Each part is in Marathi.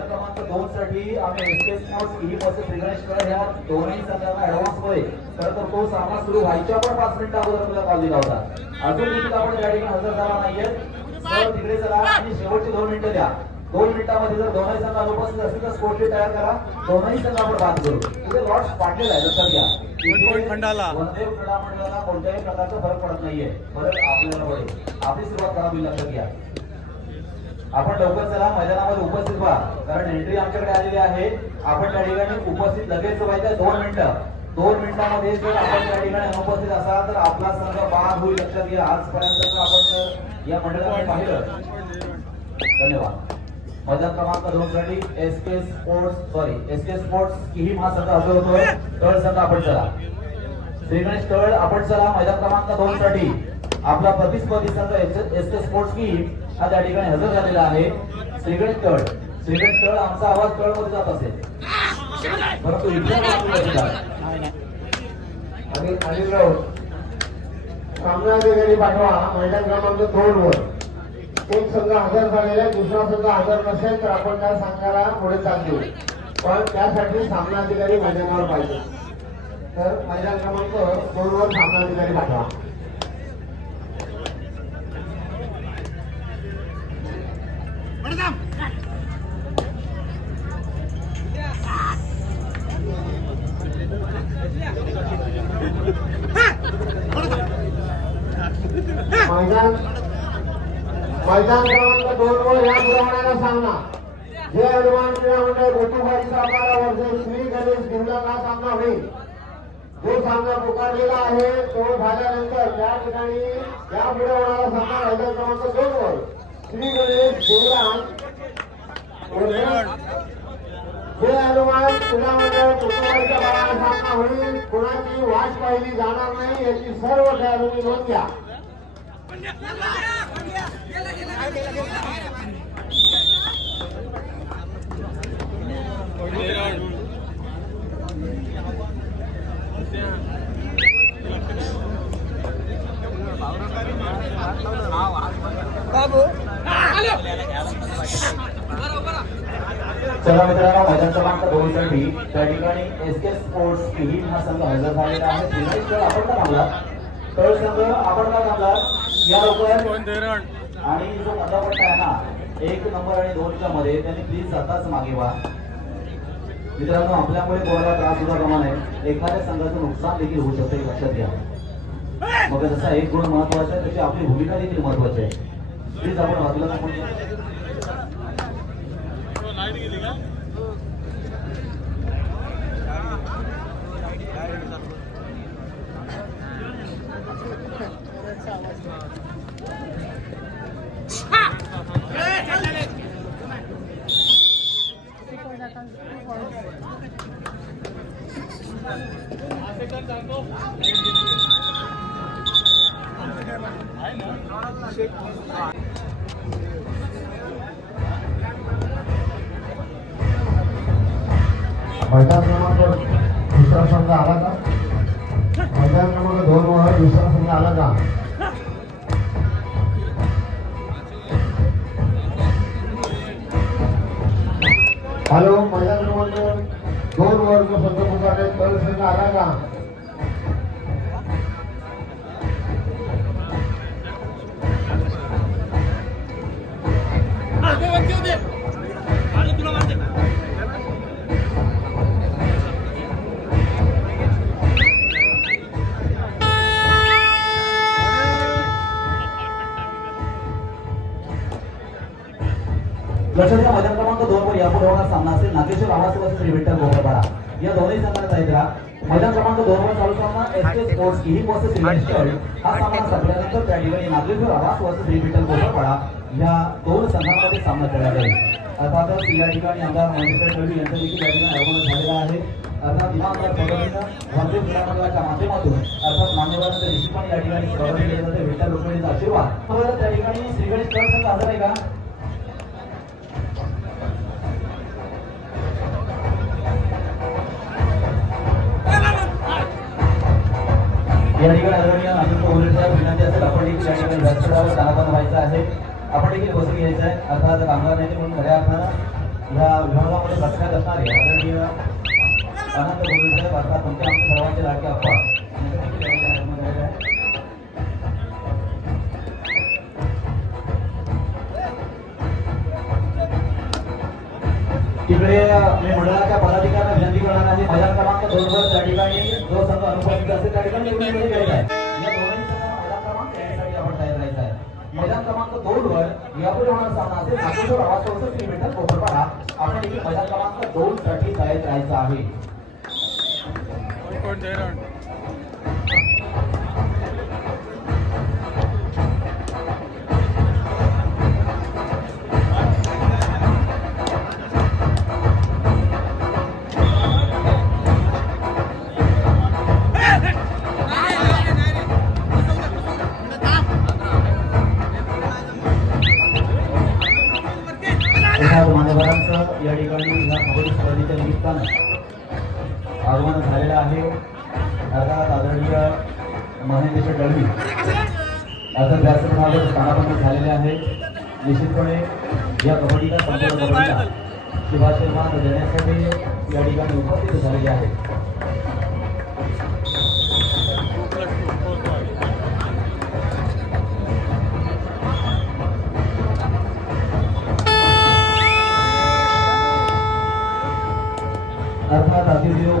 मैदान क्रमांक दोन साठी आम्ही एसकेस स्पोर्ट्स ही बस श्रीगणेश्वर ह्या दोन्ही संघांना ऍडव्हान्समध्ये खरं तर तो सामना सुरू व्हायच्या पण पाच मिनिटं अगोदर तुला कॉल दिला होता. अजून देखील आपण या ठिकाणी हजर झाला नाहीये. तर तिकडे चला आणि शेवटची दोन मिनिटं द्या. दोन मिनिटांमध्ये जर दोनही संघ अनुपस्थित असतील तर शीट तयार करा. दोनही संघ आपण बाद करू. तिथे लॉट्स पाडलेला आहे लक्षात घ्या. वनदेव क्रीडा मंडळाला कोणत्याही प्रकारचा फरक पडत नाहीये. फरक आपल्याला पडेल. आपली सुरुवात करावी लक्षात घ्या. आपण लवकर चला मैदानामध्ये उपस्थित व्हा. कारण एंट्री आमच्याकडे आलेली आहे. आपण त्या ठिकाणी उपस्थित लगेच व्हायचं. दोन मिनिटं. दोन मिनिटांमध्ये जर आपण त्या ठिकाणी अनुपस्थित असाल तर आपला संघ बाद होईल लक्षात घ्या. आजपर्यंत आपण या मंडळाने पाहिलं. धन्यवाद. मैदान क्रमांक दोन साठी S K sports sorry S K sports ही हा संघ हजर होतोय. तळ संघ आपण चला. श्री गणेश तळ आपण चला. मैदान क्रमांक दोन साठी. आपला प्रतिस्पर्धी संघ एस के स्पोर्ट्स की हा त्या ठिकाणी हजर झालेला आहे. श्री तळ. श्री तळ आमचा आवाज तळमध्ये जात असेल. परंतु आणि अनिल राऊत सामनाधिकारी पाठवा. मैदान क्रमांक दोन वर. एक संघ हजर झालेला दुसरा संघ हजर नसेल तर आपण त्या संघाला पुढे चाल देऊ. पण त्यासाठी सामनाधिकारी मैदानावर पाहिजे. तर मैदान क्रमांक दोन वर सामनाधिकारी पाठवा. सामना पुकारलेला आहे तो झाल्यानंतर त्या ठिकाणी या पुढे होणारा सामना मैदान क्रमांक दोन वर श्री गणेश शिवराम जे हनुमान पुण्यामध्ये मंडळ गोटूबाईच्या बाळाला सामना होईल कुणाची वाट पाहिली जाणार नाही याची सर्व खेळाडूंनी नोंद घ्या Yeah. बाबू. चला मित्रांनो मैदान क्रमांक दोन साठी त्या ठिकाणी एस के स्पोर्ट्स किही हा संघ हजर झालेला आहे. श्री खेळ आपण का थांबला तर संघ आपण का थांबला या लवकर. आणि जो पट्टा आहे ना एक नंबर आणि दोनच्या मध्ये त्यांनी प्लीज आताच मागे व्हा. मित्रांनो आपल्यामुळे कोणाला त्रास होता प्रमाणे एखाद्या संघाचं नुकसान देखील होऊ शकते हे लक्षात घ्या. मग जसा एक गुण महत्त्वाचा आहे तशी आपली भूमिका देखील महत्वाची आहे. प्लीज आपण वाचलं आपण लाइट गेली का मैदान क्रमांक दुसरा संघ आला का? मैदान क्रमांक दोन वर दुसरा संघ आला का? हॅलो मैदान क्रमांक दोन वर जो संघ पुकारले तो संघ आला का? लक्षात घ्या क्रमांक दोन वर यापुढे होणार सामना असेल. नागेश्वर आवास वर्सेस विठ्ठल गोपाळपाडा या दोन्ही संघात आहेत हा. मैदान क्रमांक दोन वर चालू सामना एस के स्पोर्ट्स ही वर्सेस रिव्हिंटर हा सामना संपल्यानंतर त्या ठिकाणी नागेश्वर आवास वर्सेस विठ्ठल गोपाळपाडा या दोन संघांमध्ये सामना खेळला जाईल. अर्थातच या ठिकाणी आमदार महेंद्र कवी यांचं देखील या ठिकाणी आगमन झालेलं आहे. अर्थात इमानदार पद्धतीनं भारतीय क्रीडा माध्यमातून अर्थात मान्यवरांचं देखील पण या ठिकाणी स्वागत केलं जाते. विठ्ठल रुक्मिणीचा आशीर्वाद. त्या ठिकाणी श्रीगणेश तळ संघ हजर आहे का? या ठिकाणी आदरणीय नाशिक कोहली विनंती असेल आपण एक या ठिकाणी व्यासपीठावर स्थानापन्न व्हायचं आहे. आपण देखील बसून घ्यायचं आहे. अर्थात कामगार नेते म्हणून खऱ्या अर्थानं या विभागामध्ये बसण्यात असणारे आदरणीय अनंत गोविंद अर्थात तुमच्या आमच्या सर्वांचे लाडके अप्पा तिकडे मी मंडळाच्या पदाधिकाऱ्यांना विनंती करणार मैदान क्रमांक दोन वर त्या ठिकाणी जो संघ अनुपस्थित असेल त्या ठिकाणी निवडणूक निवडून आहे. या दोन्ही संघांना मैदान क्रमांक यासाठी आपण तयार राहायचा आहे. मैदान क्रमांक दोन वर यापुढे होणार सामना असेल. नागपूर आवाज चौसष्ट किलोमीटर कोपरपाडा. आपण इथे मैदान क्रमांक दोन साठी तयार राहायचा आहे.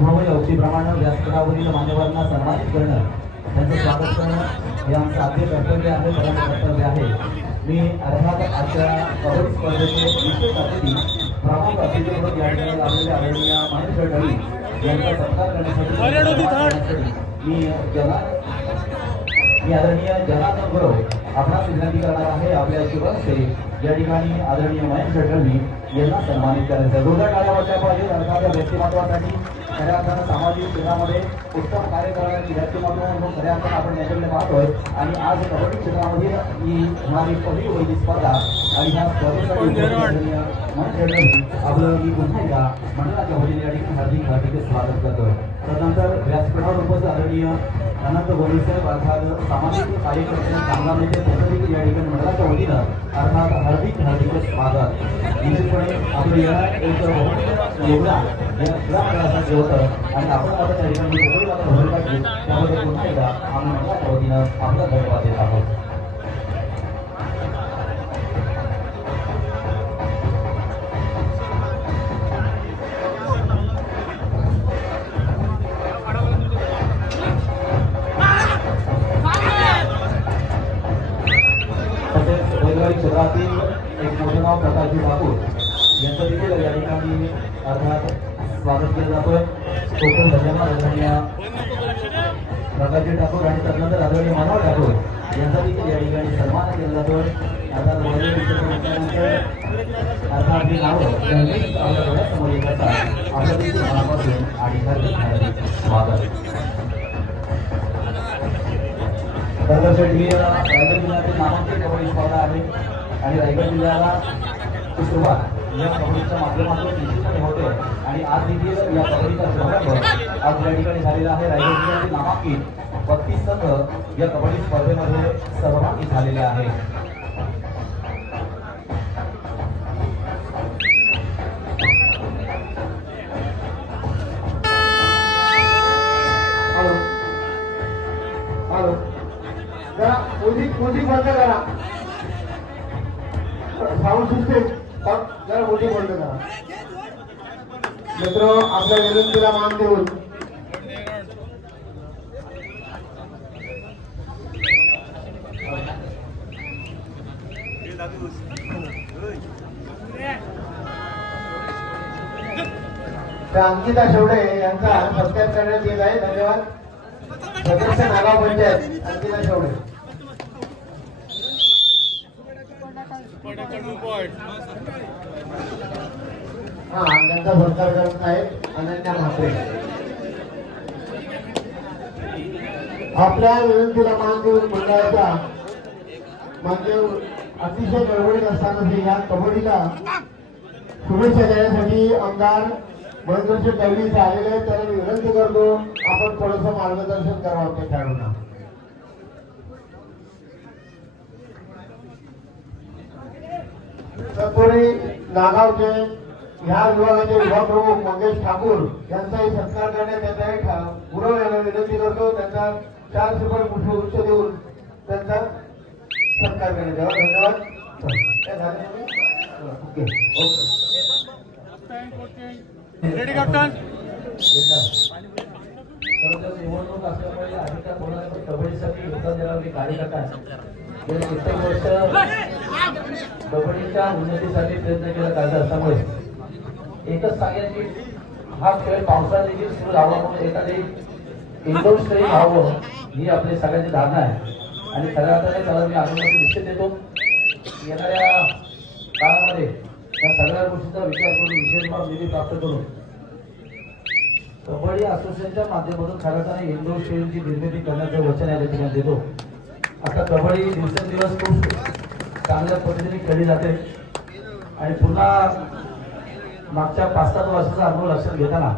अतिदेव भव या उक्तीप्रमाणे व्यासपीठावरील मान्यवरांना सन्मानित करणं त्यांचं स्वागत करणं हे आमचं आद्य कर्तव्य आहे परम कर्तव्य आहे. मी अर्थात आजच्या कबड्डी स्पर्धेचे विशेष अतिथी प्रमुख अतिथी म्हणून या ठिकाणी लाभलेले आदरणीय महेंद्र ढळी यांचा सत्कार करण्यासाठी मी आदरणीय जनार्दन गुरव आपणास विनंती करणार आहे. आपल्या शुभ हस्ते या ठिकाणी आदरणीय महेश ढळवी यांना सन्मानित करायचं जोरदार टाळ्या वाजल्या पाहिजे. अर्थात व्यक्तिमत्वासाठी खऱ्या अर्थानं सामाजिक क्षेत्रामध्ये उत्तम कार्य करणारी व्यक्तिमत्व म्हणून खऱ्या अर्थानं आपण याच्याकडे पाहतोय. आणि आज कबड्डी क्षेत्रामध्ये ही होणारी पहिली होईल स्पर्धा आणि ह्या स्पर्धेसाठी ढळवी आपलं मी पुन्हा एकदा मंडळाच्या वतीने या ठिकाणी हार्दिक हार्दिक स्वागत करतोय. तदनंतर व्यासपीठावर उपस्थित आदरणीय अनंत गोविंदसाहेब अर्थात सामाजिक कार्यकर्ते चांगला म्हणजे देखील या ठिकाणी मंडळाच्या वतीनं अर्थात हार्दिक हार्दिक स्वागत. निश्चितपणे आपलं या एक योगदान या क्रीडा मंडळासाठी होतं आणि आपण आता त्या ठिकाणी कोकणी मात्र त्यामध्ये पुन्हा एकदा आम्ही मंडळाच्या वतीनं आपला धन्यवाद देत आहोत. क्षेत्रातील एक मोठं नाव प्रकाशजी ठाकूर यांचं देखील या ठिकाणी अर्थात स्वागत केलं जातोय कोकण धन्यवाद आदरणीय प्रकाशजी ठाकूर आणि तदनंतर आदरणीय मनोहर ठाकूर यांचा देखील या ठिकाणी सन्मान केला जातो. अर्थात अर्थात ही नावं नेहमीच आपल्या डोळ्यासमोर येत असतात. आपलं मनापासून आणि स्वागत. दरवर्षी ही रायगड जिल्ह्यातील नामांकित कबड्डी स्पर्धा आहे आणि रायगड जिल्ह्याला ची सुरुवात या कबड्डीच्या माध्यमातून निश्चितपणे होते. आणि आज देखील या कबड्डीचा शुभारंभ आज या ठिकाणी झालेला आहे. रायगड जिल्ह्यातील नामांकित बत्तीस संघ या कबड्डी स्पर्धेमध्ये सहभागी झालेले आहे म्युझिक बंद करा. साऊंड सिस्टीम जरा म्युझिक बंद करा. मित्र आपल्या विनंतीला मान देऊन. त्या अंकिता शेवडे यांचा सत्कार करण्यात येत आहे. धन्यवाद. सदस्य नागाव पंचायत अंकिता शेवडे. हा त्यांचा सत्कार करत आहेत अनन्या म्हात्रे. आपल्या विनंतीला मान देऊन मंडळाचा म्हणजे अतिशय गडबडीत असताना या कबड्डीला शुभेच्छा देण्यासाठी आमदार महेंद्रजी दळवी इथे आलेले आहेत. त्यांना विनंती करतो आपण थोडंसं मार्गदर्शन करावं त्या खेळाडूंना. तत्पूर्वी नागावचे ह्या विभागाचे विभाग प्रमुख मंगेश ठाकूर यांचाही सत्कार करण्यात येत आहे. गुरव यांना विनंती करतो त्यांचा चार रुपये पुष्पगुच्छ देऊन त्यांचा सत्कार करण्यात यावा. धन्यवाद. ओके. ओके रेडी कॅप्टन खरं निवडणूक असल्यामुळे आम्ही त्या कबड्डीसाठी योगदान देणारे कार्यकर्ता आहे. गेली वर्ष कबड्डीच्या उन्नतीसाठी प्रयत्न केला जात असल्यामुळे. एकच सांगेल की हा खेळ पावसाळ्यात देखील सुरू राहावा म्हणून एखादी इंडोर व्हावं ही आपली सगळ्यांची धारणा आहे. आणि खऱ्या अर्थाने त्याला मी अनुमती निश्चित देतो. येणाऱ्या काळामध्ये या सगळ्या गोष्टीचा विचार करून विशेष बाब निधी प्राप्त करून कबड्डी असोसिएशनच्या माध्यमातून खरं अर्थाने इंडोर स्टेडियमची निर्मिती करण्याचं वचन या ठिकाणी देतो आता कबड्डी दिवसेंदिवस खूप चांगल्या पद्धतीने खेळली जाते. आणि पुन्हा मागच्या पाच सात वर्षाचा अनुभव लक्षात घेताना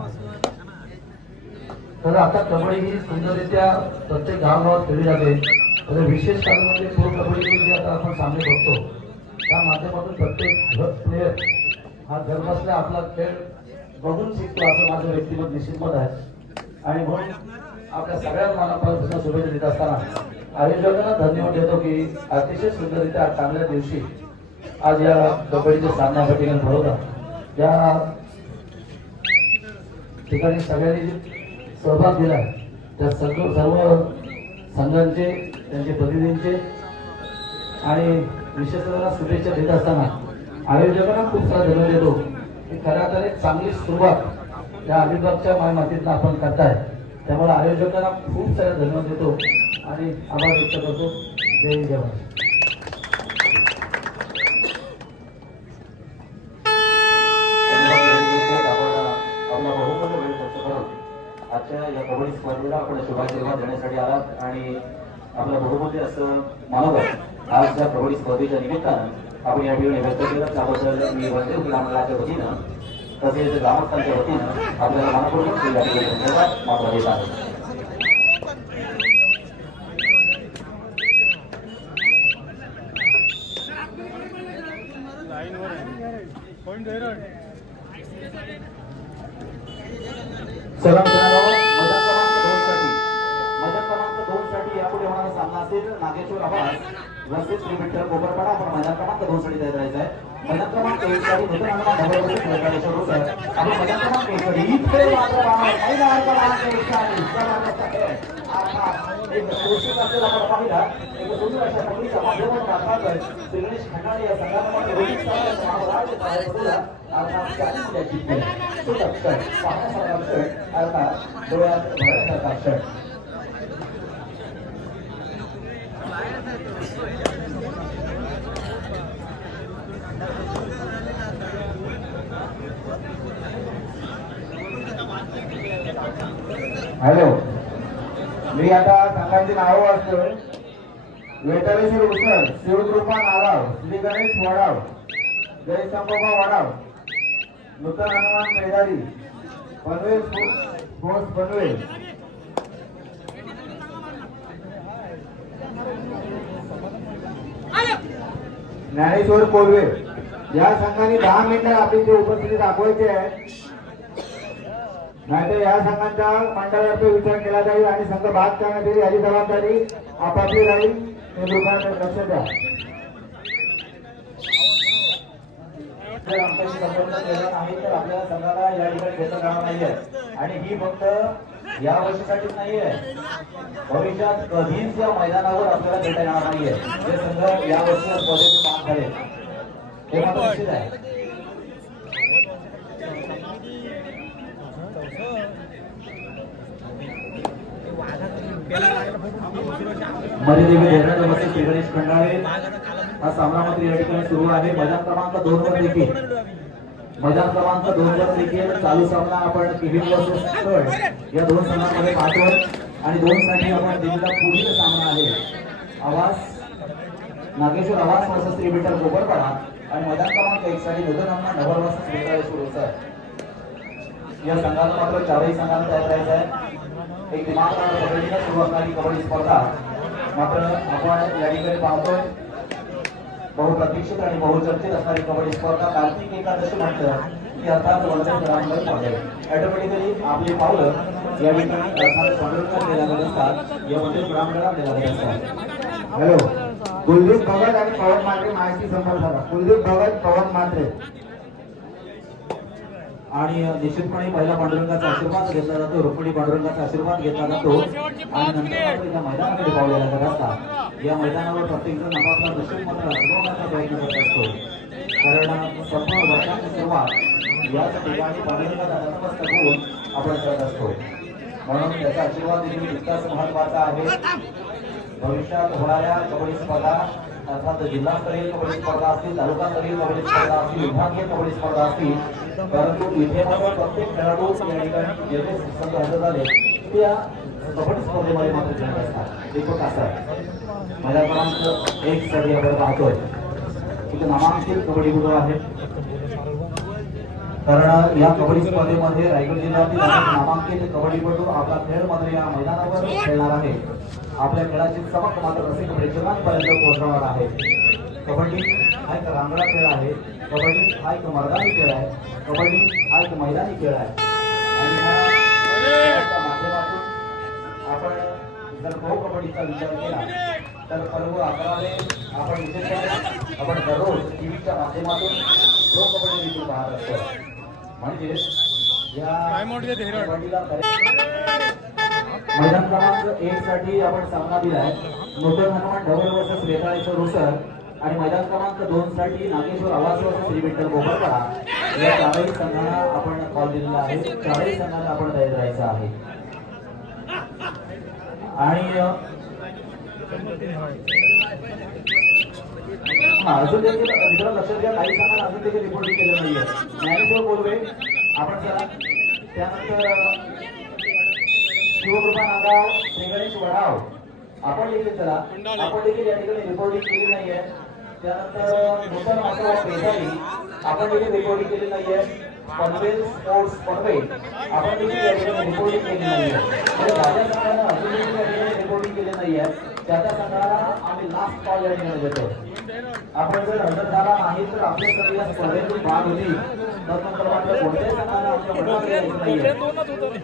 तर आता कबड्डी ही सुंदररित्या प्रत्येक गावागावात खेळली जाते. तर विशेष कारण म्हणजे प्रो कबड्डी जे आता आपण सामने बघतो त्या माध्यमातून प्रत्येक प्लेअर हा घरबसल्या आपला खेळ बघून शिकतो असं माझं व्यक्तिगत निश्चित मत आहे. आणि म्हणून आपल्या सगळ्या मनापासून शुभेच्छा देत असताना आयोजकांना धन्यवाद देतो की अतिशय सुंदररित्या चांगल्या दिवशी आज या कबड्डीच्या सामना या ठिकाणी या ठिकाणी सगळ्यांनी जे सहभाग दिला त्या सर्व सर्व संघांचे त्यांचे प्रतिनिधींचे आणि विशेषतः शुभेच्छा देत असताना आयोजकांना खूप सारा धन्यवाद देतो. ही खऱ्या तर एक चांगली सुरुवात या अलिबागच्या माय मातीतनं आपण करताय. त्यामुळे आयोजकांना खूप सारा धन्यवाद देतो आणि आभार व्यक्त करतो. जय हिंद, जय आजच्या या कबड्डी स्पर्धेला आपण शुभाशीर्वाद देण्यासाठी आलात आणि आपलं बहुमूल्य असं मनोगत आज या कबड्डी स्पर्धेच्या निमित्तानं आपण या ठिकाणी व्यक्त केलं त्याबद्दल मी वंदे ग्रामस्थांच्या वतीनं तसेच ग्रामस्थांच्या वतीनं आपल्याला मनपूर्वक या ठिकाणी धन्यवाद. मात्र देत आहे. लाईन मैदान क्रमांक तयार राहायचं आहे? क्रमांक एक साठी क्रमांक एक साठी मात्र राहणार एक साठी खेळ. एक असलेला आपण पाहिला. एक अशा माध्यमातून खंडाळे या संघामध्ये रोहित सावंत महाराज अर्थात पाहण्यासारखा अर्थात डोळ्यात भरण्यासारखा खेळ हॅलो. मी आता संघाची नावं वाचतोय. वेटरेश्वर उसळ शिवकृपा नागाव श्री गणेश वडाव जय संभोबा वडाव नूतन हनुमान मेदारी पनवे स्पोर्ट्स पनवे ज्ञानेश्वर कोल्हे या संघाने दहा मिनिटं आपली जी उपस्थिती दाखवायची आहे नाहीतर या संघांच्या मंडळाचा विचार केला जाईल आणि संघ बाद करण्यात येईल. याची जबाबदारी आपापली राहील. हे लोकांना लक्ष द्या. आमच्याशी संबंध केला नाही तर आपल्या संघाला या ठिकाणी घेता जाणार नाहीये. आणि ही फक्त या वर्षीसाठीच नाहीये. भविष्यात कधीच या मैदानावर आपल्याला भेटा येणार नाहीये. जे संघ या वर्षी या स्पर्धेतून बाद झाले हे मात्र निश्चित आहे. मरीदेवी धरणात वसई श्री गणेश खंडाळे. हा सामना मात्र या ठिकाणी सुरू आहे. मैदान क्रमांक दोन वर देखील मैदान क्रमांक दोन वर देखील चालू सामना आपण किवीन वर्सेस थर्ड या दोन संघांमध्ये पाहतो आणि दोन साठी आपण दिलेला पुढील सामना आहे. आवाज नागेश्वर आवाज वर्सेस श्री विठ्ठल कोपरपाडा आणि मैदान क्रमांक एक साठी नूतन आमना नगर वर्सेस सुरू होत या संघाला मात्र चारही संघांना तयार राहायचं आहे. एक दिमागदार पद्धतीने सुरू असणारी कबड्डी स्पर्धा. मात्र आपण या ठिकाणी पाहतोय बहुप्रतीक्षित आणि बहुचर्चित असणारी कबड्डी स्पर्धा कार्तिक एकादशी म्हटलं की अर्थात वरच्या स्तरावर पावले ऑटोमॅटिकली आपली पावलं या ठिकाणी अर्थात पांडुरंगाकडे लागत असतात. यामध्ये मंदिर ब्राह्मणाकडे लागत असतात. हॅलो कुलदीप भगत आणि पवन मात्रे माहिती संपर्क झाला कुलदीप भगत पवन मात्रे आणि निश्चितपणे पहिला पांडुरंगाचा आशीर्वाद घेतला जातो रुक्मिणी पांडुरंगाचा आशीर्वाद घेतला जातो. आणि नंतर मैदानाकडे पावलेला जात असता या मैदानावर प्रत्येक जण आपापला दशक मात्र अनुभवण्याचा प्रयत्न करत असतो. कारण संपूर्ण वर्षाची सुरुवात याच ठिकाणी पांडुरंगाचा नतमस्तक होऊन आपण करत असतो. म्हणून त्याचा आशीर्वाद देखील तितकाच महत्त्वाचा आहे. भविष्यात होणाऱ्या कबड्डी स्पर्धा अर्थात जिल्हास्तरीय कबड्डी स्पर्धा असतील तालुकास्तरीय कबड्डी स्पर्धा असतील विभागीय कबड्डी स्पर्धा असतील परंतु इथे प्रत्येक खेळाडू या ठिकाणी जे जे संघ अर्ज झाले त्या कबड्डी स्पर्धेमध्ये मात्र खेळत असतात. दीपक कासर. माझ्या क्रमांक एक साठी आपण पाहतोय. तिथे नामांकित कबड्डीपटू आहे. कारण या कबड्डी स्पर्धेमध्ये रायगड जिल्ह्यातील नामांकित कबड्डीपटू आपला खेळ मात्र या मैदानावर खेळणार आहे आपल्या खेळाची चमक मात्र रसिक प्रेक्षकांपर्यंत पोहोचवणार आहे कबड्डी हा एक रांगडा खेळ आहे. कबड्डी हा एक मर्दानी खेळ आहे. कबड्डी हा एक मैदानी खेळ आहे. आणि ह्या खेळाच्या माध्यमातून आपण जर प्रो कबड्डीचा विचार केला तर पर्व अकरावे आपण विशेषतः आपण दररोज टीव्हीच्या माध्यमातून प्रो कबड्डी देखील पाहत असतो. म्हणजे या. कबड्डीला मैदान क्रमांक एक साठी आपण सामना दिलाय. नूतन हनुमान ढवळ वर्सेस वेताळेश्वर रुसर आणि मैदान क्रमांक दोन साठी नागेश्वर आवासवास श्री विठ्ठल गोपाळपाडा या चारही संघांना आपण कॉल दिलेला आहे. चारही संघांना आपण तयार राहायचं आहे. आणि अजून देखील मित्रांनो लक्षात घ्या काही संघांना अजून देखील रिपोर्ट केलं नाहीये. ज्ञानेश्वर बोलवे आपण चला. त्यानंतर शिवकृपा नागाव श्री गणेश वडाव. आपण देखील चला. आपण देखील या ठिकाणी रिपोर्टिंग केली नाहीये. त्यानंतर नूतन आपण देखील केली नाहीये पनवेल स्पोर्ट्स पनवेल आपण देखील या ठिकाणी केली नाहीये म्हणजे राजा संघानं अजून देखील या ठिकाणी केली नाही त्या त्या संघाला आम्ही लास्ट कॉल या ठिकाणी देतो आपण जर हजर झाला नाही तर आपल्या सगळी या स्पर्धेतून भाग होती तर कोणत्याही संघाला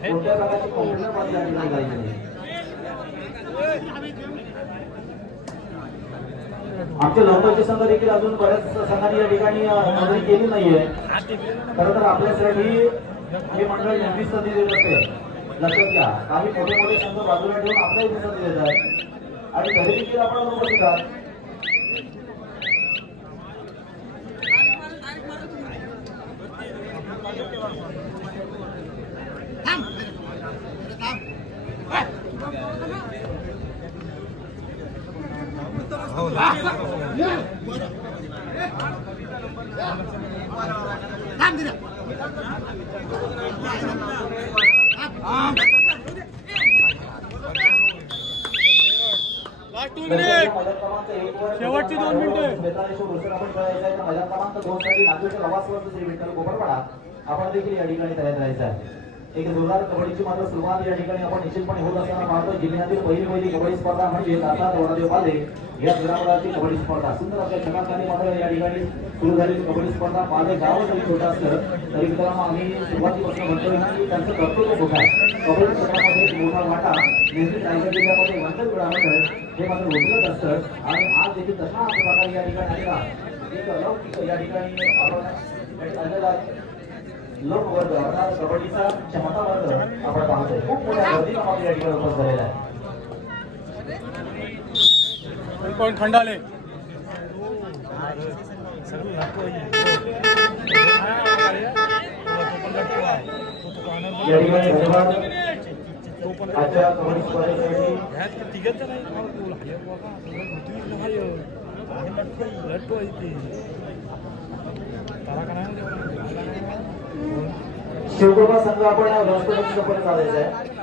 कोणत्या प्रकारची कॉम्प्युटर पण नाही आमच्या लोकलचे संघ देखील अजून बऱ्याच संघांनी या ठिकाणी नोंदणी केली नाहीये. खरं तर आपल्यासाठी हे मंडळ नेहमीच संधी देत असते. लक्षात घ्या काही मोठे मोठे संघ बाजूला ठेवून आपल्या इथे संधी देत आहेत आणि घरी देखील आपण उपस्थित आहात लास्ट टू मिनिट शेवटची दोन मिनिटं. आपण देखील या ठिकाणी तयार राहायचं आहे. एक जोरदार कबड्डीची मात्र सुरुवात या ठिकाणी आपण निश्चितपणे होत असताना पाहतो. जिल्ह्यातील पहिली पहिली कबड्डी स्पर्धा म्हणजे आता वडादेव पाले. या ग्रामराची कबड्डी स्पर्धा. सुंदर आपल्या चमत्कारी मात्र या ठिकाणी सुरू झालेली कबड्डी स्पर्धा. पाले गाव जरी छोटं असलं तरी मित्रांनो आम्ही सुरुवातीपासून म्हणतोय की त्यांचं कर्तव्य मोठं आहे. कबड्डी क्षेत्रामध्ये मोठा वाटा नेहमीच रायगड जिल्ह्यामध्ये वंचित मंडळ हे मात्र उचलत असतं. आणि आज देखील तशा प्रकारे या ठिकाणी आलेला या ठिकाणी आपण आलेला लोक अर्थात कबड्डीचा क्षमता वर्ग आपण पाहतोय खूप मोठ्या गर्दीनं मात्र या ठिकाणी उपस्थित झालेला आहे पॉईंट खंडाले या ठिकाणी धन्यवाद आजच्या कबड्डी स्पर्धेसाठी शिवकुमार संघ आपण राष्ट्रपती शपथ चालायचं आहे.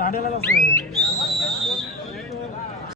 आड्याला कसं